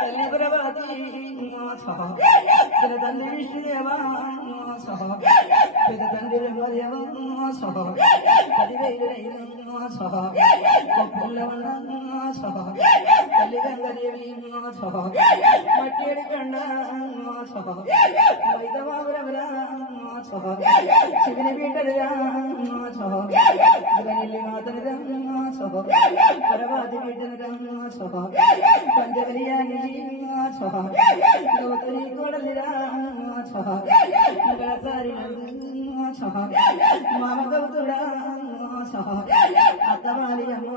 తల్లి ప్రభాతి తండ్రి విష్ణుదేవా పెద్ద తండ్రి బ్రహ్మదేవ 10,000 తల్లి గంగదేవి మట్టేడు కండ వైదవాబురవరా శివుని బిడ్డలుగా శివనెల్లి మాతనుగా పరవాది బిడ్డనుగా పంచగలియాని గౌతమి కోడలిరా గడసారి మామ గౌతుడా అత్తమాలి అమ్మ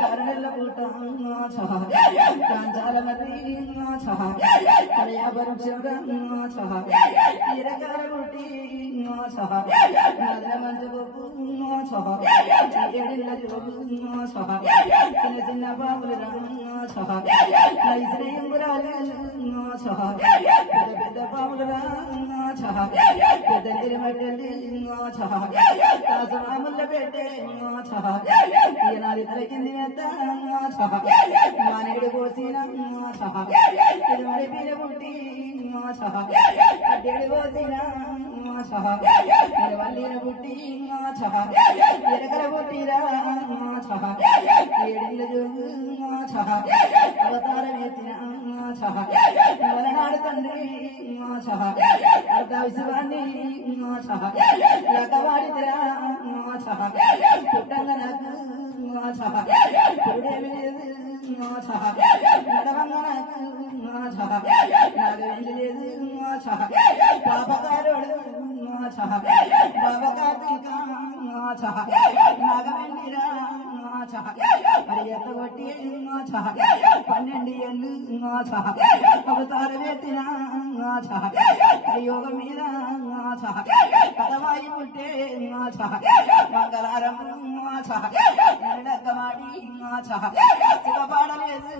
కారణల పూట కాంచాల మర్రి కలయాపరుక్షంగా తీరకాల పుట్టి నదల మంచబొప్పు ఏడిళ్ళ జోబు చిన్న చిన్న బాబులు నైశ్రయంబురాలు పెద్ద పెద్ద బాబులు పెద్ద నిర్మల్లి కాసమాముల పెట్టే ఈనాది తలకింది మెత్త మానేడు కోసిన తిరుమడి పీర పుట్టి అడ్డేడు కోసిన వల్లీన పుట్టి ఎరకల పుట్టిరా ఏడిళ్ళ జోగు అవతారం ఎత్తిన వలనాడు తండ్రి అర్ధ విశ్వాన్ని లకవాడిదిరా పుట్టంగా నాకు పురుడేమి లేదు నడవంగా నాకు వెళ్ళి లేదు పాపకారుడు బాబా కార్తీక నాగవెండిరా మరి ఎత్తగొట్టి 12 ఏళ్ళు అవతారం ఎత్తిన యోగం మీద కథవాయి పుట్టే మంగళారం నడకమాడి సుఖపాడలేదు